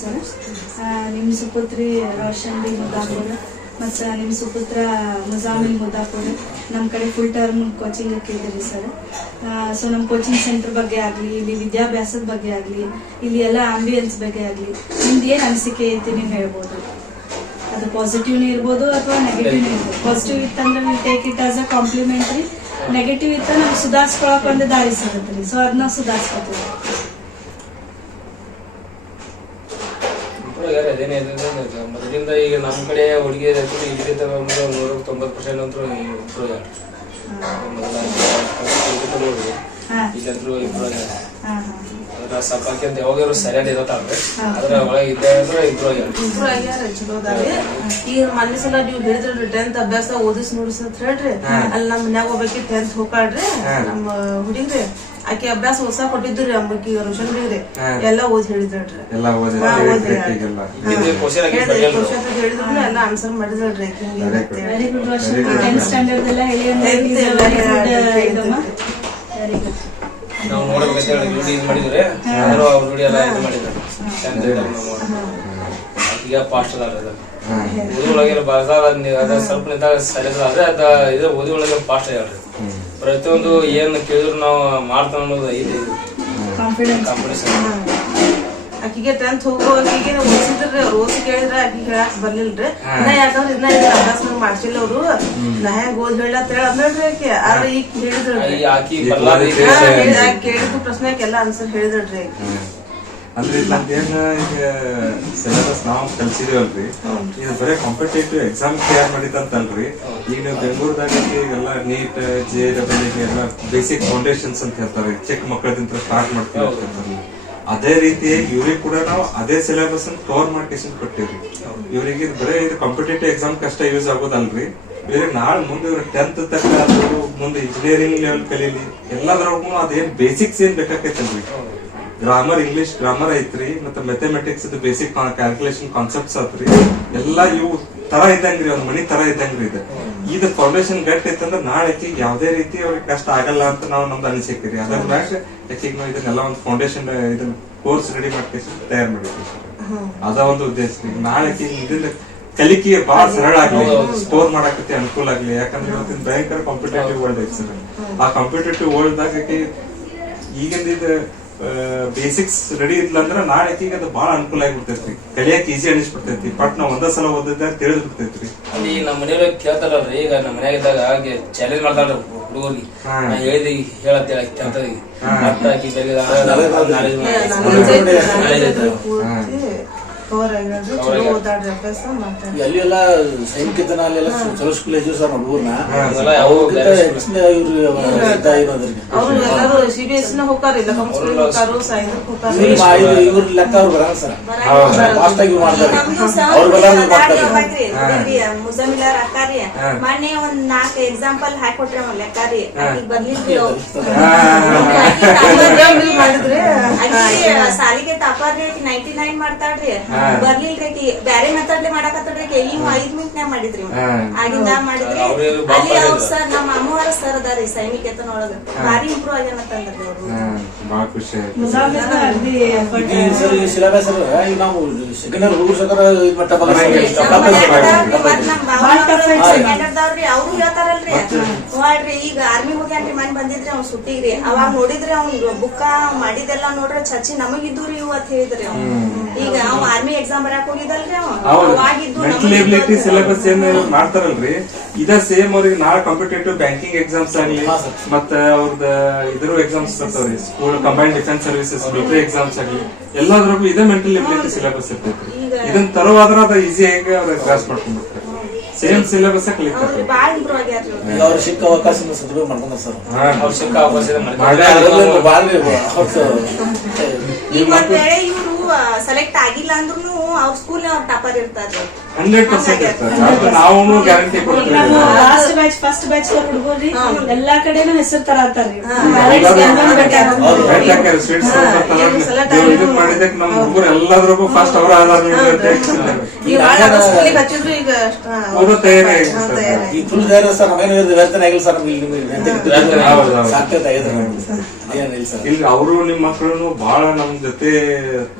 Sir ನಿಮ್ಮ ಸುಪುತ್ರಿ Roshan B ಮುದಾಪುರ ಮತ್ತು ನಿಮ್ಮ ಸುಪುತ್ರ ಮುಜಾಮಿಲ್ ಮುದಾಪುರ ನಮ್ಮ ಕಡೆ ಫುಲ್ ಟರ್ಮ್ ಕೋಚಿಂಗ್ ಕೇಳಿದ್ರಿ ಸರ್. ಸೊ ನಮ್ಮ ಕೋಚಿಂಗ್ ಸೆಂಟರ್ ಬಗ್ಗೆ ಆಗಲಿ, ಇಲ್ಲಿ ವಿದ್ಯಾಭ್ಯಾಸದ ಬಗ್ಗೆ ಆಗಲಿ, ಇಲ್ಲಿ ಎಲ್ಲ ಆಂಬಿಯನ್ಸ್ ಬಗ್ಗೆ ಆಗಲಿ ನಿಮ್ದು ಏನು ಅನಿಸಿಕೆ ಐತಿ ನೀವು ಹೇಳ್ಬೋದು. ಅದು ಪಾಸಿಟಿವ್ನೇ ಇರ್ಬೋದು ಅಥವಾ ನೆಗೆಟಿವ್ನೇ ಇರ್ಬೋದು. ಪಾಸಿಟಿವ್ ಇತ್ತಂದ್ರೆ ನೀವು take it as a complimentary, negative ಇತ್ತ ನಮ್ಗೆ ಸುಧಾರಿಸ್ಕೊಳಕ್ಕೆ ಒಂದು ದಾರಿ ಸಿಗುತ್ತೆ ರೀ. ಸೊ ಅದನ್ನ ಸುಧಾರಿಸ್ಕೊತೀವಿ. ಮೊದಲಿಂದ ಈಗ ನಮ್ಮ ಕಡೆ ಹುಡುಗಿಯರು ಇಲ್ಲಿಂದ 90% ಅಂತೂ ಇಂಪ್ರೂವ್ ಇಲ್ಲಂತೂ ಇಂಪ್ರೂವ್ ಅದ್ರ ಸ್ವಲ್ಪ ಯಾವಾಗ ಸರಿಯಾದ ಇರತ್ತಲ್ರಿ ಅದ್ರ ಒಳಗೆ ಇದ್ದೇ ಇಂಪ್ರೂವ್ ಆಗ್ಯಾರ ಚಲೋ ಅದಾರಿ. ಈಗ ಮೊನ್ನೆ ಸಲ ನೀವು ಹೇಳಿದ್ರಿ 10th ಅಭ್ಯಾಸ ಓದಿಸ್ ನೋಡಿಸ್ ಅಂತ ಹೇಳ್ರಿ. ಅಲ್ಲಿ ನಮ್ಮ ಮನ್ಯಾಗ ಹೋಗ್ಬೇಕಿ 10th ಹೋಗಾಡ್ರಿ ನಮ್ಮ ಹುಡುಗ್ರಿ ಆಕೆ ಅಭ್ಯಾಸ ಹೊಸ ಕೊಟ್ಟಿದ್ರಿ ಅಮ್ಮಕ್ಕಿ ರೋಷನ್ ಹುಡುಗ್ರಿ ಎಲ್ಲಾ ಓದಿ ಹೇಳಿದ್ರಿ. ಹೇಳಿದ್ರು ಎಲ್ಲ ಆನ್ಸರ್ ಮಾಡಿದ್ರಿ. Very good Roshan. 10th standard ಎಲ್ಲ ನಾವು ನೋಡ್ಬೇಕಂತ ಹೇಳಿ ರೂಢಿ ಇದು ಮಾಡಿದ್ರೆ ಆದ್ರೂ ಅವ್ರ ರೂಢಿ ಎಲ್ಲ ಇದು ಮಾಡಿದ್ದಾರೆ. ಈಗ ಫಾಸ್ಟ್ ಅದ ಓದಿ ಒಳಗೆ ಅದ ಸ್ವಲ್ಪ ನಿಂತಾಗ ಸರಿ ಅದೇ ಅದ ಇದು ಓದಿ ಒಳಗೆ ಫಾಸ್ಟ್ ಆಗ್ಯಾವ್ರಿ. ಪ್ರತಿಯೊಂದು ಏನ್ ಕೇಳಿದ್ರು ನಾವು ಮಾಡ್ತಾವ ಅನ್ನೋದು ಐತಿ ಕಾನ್ಫಿಡೆನ್ಸ್. ಆಕಿಗೆ 10th ಹೋಗೋಕಿಗೆ ಓದಿಸಿದ್ರಿ. ಅವ್ರು ಓದಿ ಕೇಳಿದ್ರೆ ಆಕಿಗೆ ಹೇಳಕ್ ಬರ್ಲಿಲ್ರಿ. ಯಾಕಂದ್ರೆ ಇದನ್ನ ಅಭ್ಯಾಸ ಮಾಡ್ಸಿಲ್ಲ ಅವ್ರು. ನಾ ಹೆಂಗ್ ಓದ್ ಹೇಳ ಅಂತ ಹೇಳಿ ಅಂದ್ರಿ ಆಕೆ. ಆದ್ರೆ ಈಗ ಹೇಳಿದ್ರಿ ಕೇಳಿದ ಪ್ರಶ್ನೆಗೆಲ್ಲ ಆನ್ಸರ್ ಹೇಳಿದ್ರಿ. ಅಂದ್ರೆ ನಮ್ದೇನ ಈಗ ಸಿಲೆಬಸ್ ನಾವು ಕಲ್ಸಿದೇವಲ್ರಿ, ಇದು ಬರೀ ಕಾಂಪಿಟೇಟಿವ್ ಎಕ್ಸಾಮ್ ತಯಾರು ಮಾಡಿದಂತಲ್ರಿ. ಈಗ ನೀವು ಬೆಂಗಳೂರದಾಗ ಎಲ್ಲ ನೀಟ್ JEE ಎಲ್ಲ ಬೇಸಿಕ್ ಫೌಂಡೇಶನ್ಸ್ ಅಂತ ಹೇಳ್ತಾರೆ. ಚಿಕ್ಕ ಮಕ್ಕಳದಿಂದ ಸ್ಟಾರ್ಟ್ ಮಾಡ್ತೀವಿ ಅಂತ ಹೇಳ್ತಾರೆ. ಅದೇ ರೀತಿ ಇವ್ರಿಗೆ ಕೂಡ ನಾವು ಅದೇ ಸಿಲೆಬಸ್ ಕವರ್ ಮಾಡ್ಕೇಶನ್ ಕೊಟ್ಟಿವ್ರಿ. ಇವ್ರಿಗೆ ಬರೀ ಇದು ಕಾಂಪಿಟೇಟಿವ್ ಎಕ್ಸಾಮ್ ಕಷ್ಟ ಯೂಸ್ ಆಗೋದಲ್ರಿ. ಇವ್ರಿಗೆ ನಾಳೆ ಮುಂದೆ ಇವ್ರ 10th ತಕ್ಕ ಮುಂದೆ ಇಂಜಿನಿಯರಿಂಗ್ ಲೆವೆಲ್ ಕಲೀಲಿ ಎಲ್ಲದ್ರಾಗೂ ಅದೇನ್ ಬೇಸಿಕ್ಸ್ ಏನ್ ಬೇಕಾಕೈತಲ್ರಿ. ಗ್ರಾಮರ್, ಇಂಗ್ಲಿಷ್ ಗ್ರಾಮರ್ ಐತ್ರಿ, ಮತ್ತೆ ಮ್ಯಾಥಮೆಟಿಕ್ಸ್ ಬೇಸಿಕ್ ಕ್ಯಾಲ್ಕುಲೇಷನ್ ಕಾನ್ಸೆಪ್ಟ್ಸ್ ಆತ್ರಿ. ಎಲ್ಲಾ ಇವು ತರ ಇದ್ದಂಗ್ರಿ, ಒಂದ್ ಮನಿ ತರ ಇದ್ದಂಗ್ರಿ. ಇದು ಫೌಂಡೇಶನ್ ಗಟ್ಟಿ ಐತಂದ್ರೆ ನಾಳೆ ಯಾವ್ದೇ ರೀತಿ ಅವ್ರಿಗೆ ಕಷ್ಟ ಆಗಲ್ಲ ಅಂತ ನಾವು ನಮ್ದು ಅನಿಸಿಕೆ ರೀ. ಅದ್ರ ಮ್ಯಾಗ ನಾವು ಇದನ್ನೆಲ್ಲ ಒಂದು ಫೌಂಡೇಶನ್ ಇದನ್ನ ಕೋರ್ಸ್ ರೆಡಿ ಮಾಡ್ಕೇಸಿ ತಯಾರು ಮಾಡಿದ್ವಿ. ಅದ ಒಂದು ಉದ್ದೇಶ ರೀ. ನಾಳೆ ಇದನ್ನ ಕಲಿಕೆ ಬಹಳ ಸರಳ ಆಗ್ಲಿ, ಸ್ಟೋರ್ ಮಾಡಕ್ಕೆ ಅನುಕೂಲ ಆಗ್ಲಿ. ಯಾಕಂದ್ರೆ ಇವತ್ತಿನ ಭಯಂಕರ ಕಾಂಪಿಟೇಟಿವ್ ವರ್ಲ್ಡ್ ಐತಿ ಸರ್. ಆ ಕಾಂಪಿಟೇಟಿವ್ ವರ್ಲ್ಡ್ ದಾಗ ಈಗಿಂದ ಬೇಸಿಕ್ಸ್ ರೆಡಿ ಇಲ್ಲ ಅಂದ್ರೆ ನಾಳೆ ಈಗ ಅದು ಬಹಳ ಅನುಕೂಲ ಆಗಿಬಿಡ್ತೈತ್ರಿ. ಕಲಿಯಕ್ ಈಸಿ ಅನಿಸ್ಬಿಡ್ತೈತಿ. ಬಟ್ ನಾವ್ ಒಂದ ಸಲ ಓದಿದ್ದ ತಿಳಿದ್ ಬಿಡ್ತೈತ್ರಿ. ಅಲ್ಲಿ ನಮ್ಮ ಮನೆಯವ್ರಿಗೆ ಕೇಳ್ತಾರಲ್ರಿ. ಈಗ ನಮ್ಮ ಮನ್ಯಾಗ ಇದ್ದಾಗ ಹಾಗೆ ಚಾಲೆಂಜ್ ಮಾಡ್ತಾರ ಹುಡುಗರಿಗೆ. ನಾ ಹೇಳಿದಿ ಹೇಳತ್ತೇಳಿ ಕೇಳ್ತದಿ ಮತ್ತಾಕಿ ಅಲ್ಲಿ ಎಲ್ಲ ಸೈನಿಕತನ ಅಲ್ಲೆಲ್ಲ ಚಲೋ ಸ್ಕೂಲ್ ಇದ್ವಿ ಸರ್ ನಮ್ಮ ಊರ್ನ. ಅವ್ರು ಎಲ್ಲಾರು CBSE ನ ಹೋಗ್ತಾರಿಲ್ಲ, ಇವ್ರ ಲೆಕ್ಕ ಅವ್ರು ಬರಲ್ಲ ಸರ್. ಫಾಸ್ಟ್ ಆಗಿ ಮಾಡ್ತಾರೆ ಅವ್ರು ಮುಜಮಿಲಾರ್ ಅಕ್ಕಾರಿ ಮೊನ್ನೆ ಒಂದ್ 4 ಎಕ್ಸಾಂಪಲ್ ಹಾಕೊಟ್ರಿ ಅವ ಲೆಕ್ಕಾರಿ ಬರ್ಲಿಲ್ರಿ. ಮಾಡಿದ್ರಿ ಸಾಲಿಗೆ ಟಾಪರ್ರಿ 99 ಮಾಡ್ತಾಳ್ರಿ. ಬರ್ಲಿಲ್ರಿ ಬ್ಯಾರೆ ಮೆಥಡ್ಲಿ ಮಾಡಕತ್ತಳ್ರಿ. ಇವ್ 5 ಮಿನಿಟ್ನ್ಯಾಗ ಮಾಡಿದ್ರಿ. ಆಗಿಂದ ಮಾಡಿದ್ರಿ. ಅಲ್ಲಿ ಅವ್ರ ಸರ್ ನಮ್ಮ ಅಮ್ಮವರ ಸರ್ ಅದಾರಿ ಸೈನಿಕೇತನ ಒಳಗ ಭಾರಿ ಇಂಪ್ರೂವ್ ಆಗ್ಯಾನಂತಂದ್ರಿ ಅವ್ರು. ಸಿಲೆಬಸ್ ನಾವು ಸೆಕೆಂಡ್ ಹುಡುಗರು ಸಕರ ಅವ್ರು ಹೇಳ್ತಾರಲ್ರಿ. ನೋಡ್ರಿ ಈಗ ಆರ್ಮಿ ಹೋಗ್ಯಾನ್ರಿ ಮನ್ ಬಂದಿದ್ರಿ ಅವ್ನ್ ಸುಟ್ಟಿಗ್ರಿ. ಅವಾಗ ನೋಡಿದ್ರಿ ಅವ್ನ್ ಬುಕ್ಕ ಮಾಡಿದೆಲ್ಲ ನೋಡ್ರಿ ಚಚ್ಚಿ ನಮಗಿದ್ದೂರಿ ಇವ್ ಅಂತ ಹೇಳಿದ್ರಿ. ಈಗ ಅವ್ ಆರ್ಮಿ ಎಕ್ಸಾಮ್ ಬರಕ್ ಹೋಗಿದಲ್ರಿ. ಮೆಂಟಲ್ ಎಬಿಲಿಟಿ ಸಿಲೆಬಸ್ ಏನ್ ಮಾಡ್ತಾರಲ್ರಿ, ಇದ ಸೇಮ್ ಅವ್ರಿಗೆ ನಾಳೆ ಕಾಂಪಿಟೇಟಿವ್ ಬ್ಯಾಂಕಿಂಗ್ ಎಕ್ಸಾಮ್ಸ್ ಆಗ್ಲಿ, ಮತ್ತ ಅವ್ರದ ಇದ್ರ ಎಕ್ಸಾಮ್ಸ್ ಬರ್ತಾವ್ರಿ, school combined defence services military exams ಆಗ್ಲಿ, ಎಲ್ಲದ್ರಾಗೂ ಇದೇ ಮೆಂಟಲ್ ಎಬಿಲಿಟಿ ಸಿಲೆಬಸ್ ಇರ್ತೈತ್ರಿ. ಇದನ್ನ ತರುವಾದ್ರ ಅದ ಈಸಿಯಾಗಿ ಅವ್ರ ಕ್ರಾಸ್ ಮಾಡ್ಕೊಂಡ್ಬಿಡ್ತಾರೆ. ಸೇಮ್ ಸಿಲೆಬಸ್ ಕಲಿತಾರೆ. ಅವ್ರ ಸಿಕ್ಕ ಅವಕಾಶ ಸದುಪಯೋಗ ಮಾಡ್ಕೊಂಡ ಸರ್. ಅವ್ರ ಸಿಕ್ಕ ಅವಕಾಶ ಈಗ ಒಂದ್ ವೇಳೆ ಇವ್ರು ಸೆಲೆಕ್ಟ್ ಆಗಿಲ್ಲ ಅಂದ್ರೂ ಅವ್ರ ಸ್ಕೂಲ್ ಅವ್ರ ಟಾಪರ್ ಇರ್ತಾರ. 100% ಇರ್ತದೆ. ಅದು ನಾವು ಗ್ಯಾರಂಟಿ ಕೊಡ್ತೀವಿ. ಲಾಸ್ಟ್ ಬ್ಯಾಚ್ ಫಸ್ಟ್ ಬ್ಯಾಚ್ ಹುಡುಗರಿ ಎಲ್ಲಾ ಕಡೆನೂ ಹೆಸರು ತರತಾರ್ರಿ. ಮಾಡಿದಕ್ಕೆ ನಮ್ ಹುಡುಗರು ಎಲ್ಲದ್ರಾಗೂ ಫಸ್ಟ್ ಅವರ ಪೂರ ತಯಾರಿ ಈ ಫುಲ್ ಸರ್ ನಮ್ಮೇನು ವ್ಯರ್ಥನೆ ಆಗಿಲ್ಲ ಸರ್. ಸಾಧ್ಯತೆ ಆಗಿದೆ ಏನಿಲ್ಲ ಸರ್. ಇಲ್ಲಿ ಅವರು ನಿಮ್ ಮಕ್ಕಳು ಬಹಳ ನಮ್ ಜೊತೆ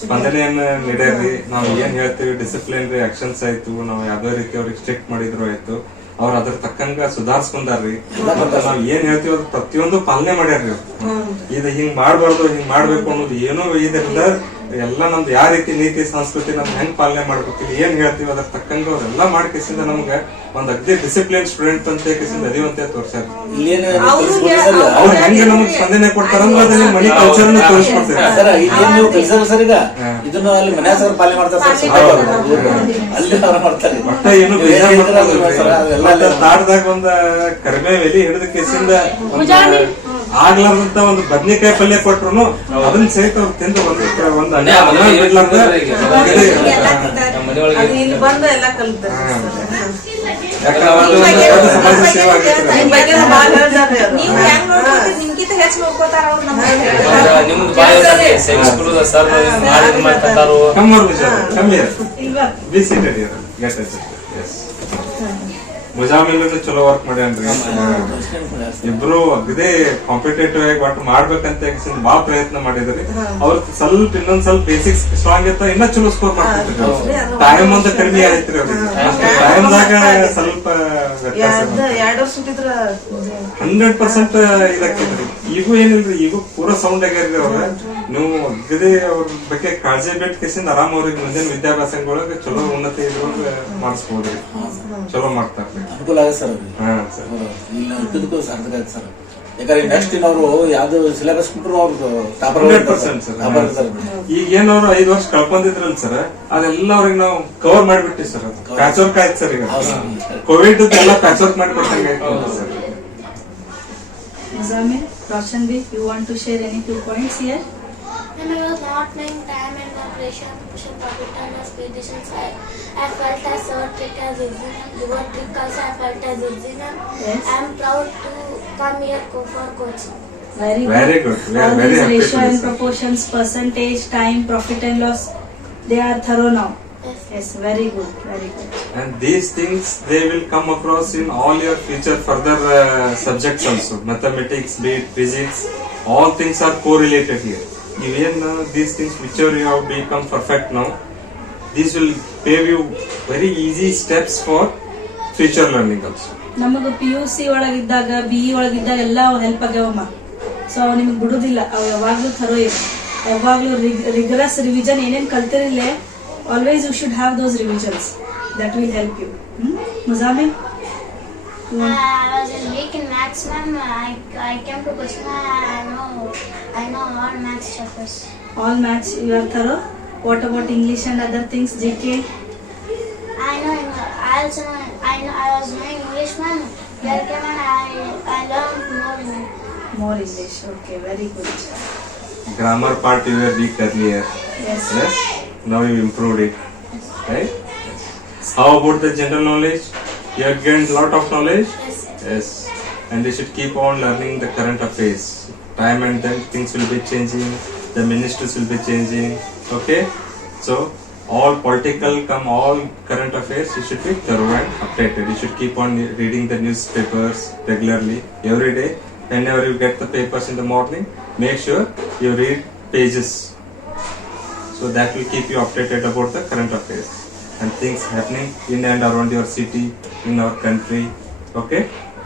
ಸ್ಪಂದನೆಯನ್ನ ನೀಡ್ಯಾರ್ರಿ. ನಾವ್ ಏನ್ ಹೇಳ್ತೀವಿ ಡಿಸಿಪ್ಲಿನ್ ಆಕ್ಷನ್ಸ್ ಆಯ್ತು, ನಾವ್ ಯಾವ್ದೇ ರೀತಿ ಅವ್ರಿಗೆ ಸ್ಟ್ರಿಕ್ಟ್ ಮಾಡಿದ್ರು ಆಯ್ತು, ಅವ್ರ ಅದ್ರ ತಕ್ಕಂಗ ಸುಧಾರಿಸ್ಕೊಂಡಾರ್ರಿ. ನಾವ್ ಏನ್ ಹೇಳ್ತೀವಿ ಅದ್ ಪ್ರತಿಯೊಂದು ಪಾಲನೆ ಮಾಡ್ಯಾರ್ರಿ. ಇದು ಹಿಂಗ್ ಮಾಡ್ಬಾರ್ದು ಹಿಂಗ್ ಮಾಡ್ಬೇಕು ಅನ್ನೋದು ಏನೋ ಇದರಿಂದ ಎಲ್ಲ ನಮ್ದು ಯಾವ ರೀತಿ ನೀತಿ ಸಂಸ್ಕೃತಿ ನಮ್ ಹೆಂಗ್ ಪಾಲನೆ ಮಾಡ್ಬೇಕು ಏನ್ ಹೇಳ್ತೀವಿ ಅದ್ರ ತಕ್ಕಂಗ ಅವ್ರೆಲ್ಲಾ ಮಾಡ್ಕೇಸಿಂದ ನಮ್ಗೆ ಒಂದ್ ಅಗ್ದಿ ಡಿಸಿಪ್ಲಿನ್ ಸ್ಟೂಡೆಂಟ್ ಅಂತ ಕೇಸಿಂದ ಅದೀವಂತ ತೋರ್ಸ್ಯಾರ. ಅವ್ರು ಹೆಂಗೆ ನಮ್ಗೆ ಸ್ಪಂದನೆ ಕೊಡ್ತಾರಂದ್ರೆ ಅದನ್ನ ಮನಿ ಕಲ್ಚರ್ ತೋರಿಸ್ಕೊಡ್ತಾರೆ ಸರ್. ಇಲ್ಲೇನು ನೀವು ಕಲ್ಸಲ್ಲ ಸರ್. ಈಗ ಇದನ್ನ ಅಲ್ಲಿ ಮನೆ ಸರ್ ಪಾಲನೆ ಮಾಡ್ತಾರೆ ಸರ್. ಅಲ್ಲಿ ಅವ್ರು ಮಾಡ್ತಾರೆ. ಒಟ್ಟ ಏನು ತಾಡ್ದಾಗ ಒಂದ ಕರಿಬೇವು ಎಲೆ ಹಿಡಿದ ಕೇಸಿಂದ ಆಗ್ಲಾರ್ದಂತ ಒಂದು ಬದ್ನಿಕಾಯಿ ಪಲ್ಯ ಕೊಟ್ರು ಅದನ್ನ ಸಹಿತ ಅವ್ರು ತಿಂದು ಒಂದು ಇಲ್ಲಿ ಬಂದು ಎಲ್ಲ ಕಲಿತಾರೆ. ಸಮಾಜ ಸೇವೆ ಆಗಿರ್ತಾರೆ. ನೀವು ಹೆಂಗ್ ನೋಡ್ಕೊತೀರಿ ನಿಮ್ಗಿಂತ ಹೆಚ್ಚು ನೋಡ್ಕೋತಾರ ಅವ್ರು ನಿಮ್ದು ಬಾಯಿ ಸರ್ ಮಾಡ್ತಾರೋ ಕಮ್ಮಿ ಮುಜಾಮಿಲ್ ಚಲೋ ವರ್ಕ್ ಮಾಡ್ಯಾನ್ರಿ. ಇಬ್ರು ಅಗದೇ ಕಾಂಪಿಟೇಟಿವ್ ಆಗಿ ಒಟ್ಟು ಮಾಡ್ಬೇಕಂತ ಬಾಳ ಪ್ರಯತ್ನ ಮಾಡಿದ್ರಿ. ಅವ್ರ ಸ್ವಲ್ಪ ಇನ್ನೊಂದ್ ಸ್ವಲ್ಪ ಬೇಸಿಕ್ಸ್ ಸ್ಟ್ರಾಂಗ್ ಇತ್ತ ಇನ್ನ ಚಲೋ ಸ್ಕೋರ್ ಮಾಡ್ತಿದ್ರು. ಟೈಮ್ ಒಂದು ಕಡಿಮೆ ಆಯ್ತ್ರಿ ಅವ್ರಿಗೆ. ಟೈಮ್ದಾಗ ಸ್ವಲ್ಪ 2 ವರ್ಷ ಇದ್ರ 100% ಇದಾಕಿದ್ರಿ. ಈಗೂ ಏನಿಲ್ರಿ, ಈಗೂ ಪೂರಾ ಸೌಂಡ್ ಆಗ್ಯಾರ್ರಿ ಅವ್ರ. ನೀವು ಅಗದೇ ಅವ್ರ ಬಗ್ಗೆ ಕಾಳಜಿ ಬಿಟ್ಟು ಕೇಸಿಂದ ಆರಾಮ್ ಅವ್ರಿಗೆ ಮುಂದಿನ ವಿದ್ಯಾಭ್ಯಾಸಗಳೊಳಗೆ ಚಲೋ ಉನ್ನತಿ ಇದ್ರೊಳಗೆ ಮಾಡಿಸ್ಬೋದ್ರಿ. ಚಲೋ ಮಾಡ್ತಾರ್ರಿ. ಅನುಕೂಲ ಆಗುತ್ತೆ ಸರ್ ಅವ್ರಿಗೆ. ಇಲ್ಲ ಇದಕ್ಕೂ ಸಾರ್ಥಕ ಆಗುತ್ತೆ ಸರ್. ಯಾಕಂದ್ರೆ ನೆಕ್ಸ್ಟ್ ಇನ್ನವರು ಯಾವ್ದು ಸಿಲೆಬಸ್ ಬಿಟ್ರು ಅವ್ರದ್ದು 100% ಸರ್. ಈಗ ಏನವ್ರು 5 ವರ್ಷ ಕಳ್ಕೊಂಡಿದ್ರಲ್ಲ ಸರ್, ಅದೆಲ್ಲ ಅವ್ರಿಗೆ ನಾವು ಕವರ್ ಮಾಡಿಬಿಟ್ಟಿವಿ ಸರ್. ಪ್ಯಾಚ್ ವರ್ಕ್ ಆಯ್ತು ಸರ್. ಈಗ ಕೋವಿಡ್ ಎಲ್ಲ ಪ್ಯಾಚ್ ವರ್ಕ್ ಮಾಡಿಕೊಟ್ಟಂಗೆ ಆಯ್ತು sir. Muzamil, Roshanbi, you want to share any 2 points here? When I was not knowing time and preparation, pushing profit and expeditions, I felt as so trick as easy. Your trick also I felt as easy. Yes. I am proud to come here for coaching. Very good. All Very these happy ratio to and listen. proportions, percentage, time, profit and loss, they are thorough now. Yes. Yes, very good, very good. And these things they will come across in all your future further subjects also. Mathematics, be it physics, all things are correlated here. Even these things whichever you have become perfect now, these will pave you very easy steps for future learning also. ನಮಗ PUC ಒಳಗಿದ್ದಾಗ BE ಒಳಗಿದ್ದಾಗ ಎಲ್ಲ help ಆಗ್ಯಾವಮ್ಮ. So ಅವ್ ನಿಮ್ಗೆ ಬಿಡುದಿಲ್ಲ. ಅವ್ ಯಾವಾಗ್ಲೂ thorough ಇದೆ. ಯಾವಾಗ್ಲೂ rigorous revision ಏನೇನ್ ಕಲ್ತಿರಿಲ್ಲ, always you should have those revisions. That will help you. Muzamil? I was in week in maths, ma'am. I came to question. I know all maths chapters. All maths you are thorough. What about English and other things, GK? I also know. I was knowing English, ma'am. Here came and I learned more English. More English. Okay, very good. Grammar part you were weak earlier. Yes. Yes. Now you improved it. Right? How about the general knowledge? You have gained a lot of knowledge? Yes. Yes. And you should keep on learning the current affairs. Time and then things will be changing. The ministers will be changing. Okay? So, all political all current affairs, you should be thorough and updated. You should keep on reading the newspapers regularly, every day. Whenever you get the papers in the morning, make sure you read pages. So that will keep you updated about the current affairs and things happening in and around your city, in our country, okay,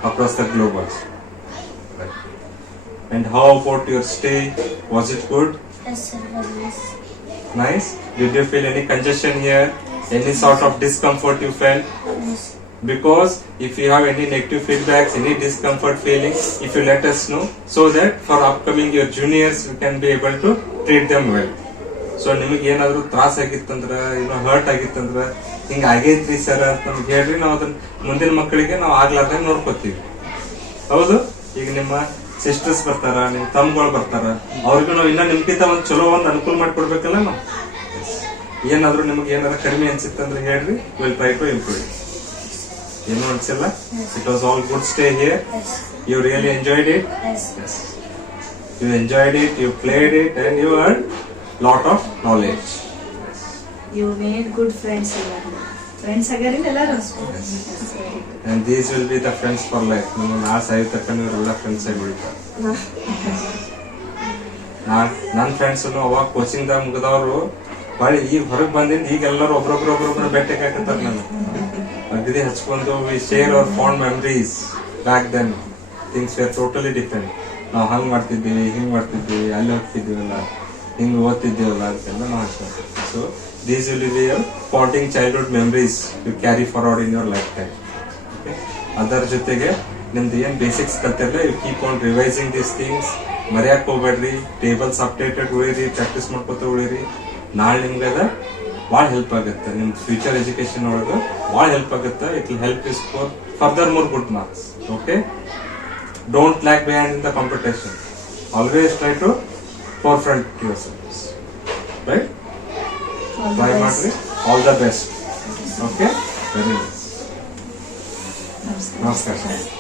across the globe also. Right. And how about your stay? Was it good? Yes, sir. Very nice. Nice. Did you feel any congestion here? Any sort of discomfort you felt? Yes. Because if you have any negative feedbacks, any discomfort feelings, if you let us know, so that for upcoming your juniors, we can be able to treat them well. So ನಿಮಗೆ ಏನಾದ್ರು ತ್ರಾಸ ಆಗಿತ್ತಂದ್ರ ಏನೋ hurt ಆಗಿತ್ತಂದ್ರ ಹಿಂಗ ಆಗೈತ್ರಿ sir ಅಂತ ನಮ್ಗೆ ಹೇಳ್ರಿ, ನಾವು ಅದನ್ನ ಮುಂದಿನ ಮಕ್ಕಳಿಗೆ ನಾವು ಆಗ್ಲಾರ್ದಂಗ ನೋಡ್ಕೋತೀವಿ. ಹೌದು, ಈಗ ನಿಮ್ಮ ಸಿಸ್ಟರ್ಸ್ ಬರ್ತಾರ, ನಿಮ್ ತಮ್ಗಳು ಬರ್ತಾರ, ಅವ್ರಿಗೂ ನಾವು ಇನ್ನ ನಿಮ್ಗಿಂತ ಒಂದ್ ಚಲೋ ಒಂದ್ ಅನುಕೂಲ ಮಾಡ್ಕೊಡ್ಬೇಕಲ್ಲ ನಾವು. ಏನಾದ್ರು ನಿಮ್ಗೆ ಏನಾದ್ರು ಕಡಿಮೆ ಅನ್ಸಿತ್ತಂದ್ರೆ ಹೇಳ್ರಿ, ವಿಲ್ ಟ್ರೈ ಟು ಇಂಪ್ರೂವ್. ಏನು ಅನ್ಸಿಲ್ಲ? It was all good stay here. You really enjoyed it? Yes. You enjoyed it, you played it, and you earned lot of knowledge. You made good friends. Friends again, ಎಲ್ಲರೂ. And these will be the friends for life. ನೀವು ನಾ ಸಾಯಿ ತಕ್ಕಂಡು ಇವರೆಲ್ಲ friends ಆಗಿ ಉಳಿತಾರೆ. ನನ್ನ friends ಅವಾಗ ಕೋಚಿಂಗ್ದಾಗ ಮುಗಿದವರು ಬಾಳಿ ಈಗ ಹೊರಗೆ ಬಂದಿಂದ ಈಗ ಎಲ್ಲರೂ ಒಬ್ರೊಬ್ರು ಭೇಟಿಗೆ ಹಾಕತ್ತಾರೆ. ನಾನು ಅಗದಿ ಹಚ್ಕೊಂಡು we share our fond memories. Back then things were totally different. ನಾವು ಹಂಗೆ ಮಾಡ್ತಿದ್ದೀವಿ, ಹಿಂಗೆ ಮಾಡ್ತಿದ್ದೀವಿ, ಅಲ್ಲಿ ಹೋಗ್ತಿದ್ದೀವಲ್ಲ, ಹಿಂಗೆ ಓದ್ತಿದ್ದೀವಲ್ಲ ಅಂತೆಲ್ಲ ನಾವು ಹಚ್ಕೊತೀವಿ. So these will be your pointing childhood memories you carry forward in your life time. Okay, ಅದರ ಜೊತೆಗೆ ನಿಮ್ದು ಏನು ಬೇಸಿಕ್ಸ್ ಕಲ್ತಿರಲ್ಲ, you keep on revising these things. ಮರ್ಯಾಕ್ ಹೋಗ್ಬೇಡ್ರಿ, ಟೇಬಲ್ಸ್ ಅಪ್ಡೇಟೆಡ್ ಉಳಿರಿ, ಪ್ರಾಕ್ಟೀಸ್ ಮಾಡ್ಕೊತ ಉಳಿರಿ. ನಾಳೆ ನಿಮ್ಗೆ ಅದ ಭಾಳ ಹೆಲ್ಪ್ ಆಗುತ್ತೆ. ನಿಮ್ಮ ಫ್ಯೂಚರ್ ಎಜುಕೇಶನ್ ಒಳಗೆ ಭಾಳ ಹೆಲ್ಪ್ ಆಗುತ್ತೆ. It will help you score further more good marks. Okay, don't lack behind in the competition. Always try to forefront your selfs. Right, try ಮಾಡ್ರಿ. All the best. Okay, very nice. ನಮಸ್ಕಾರ.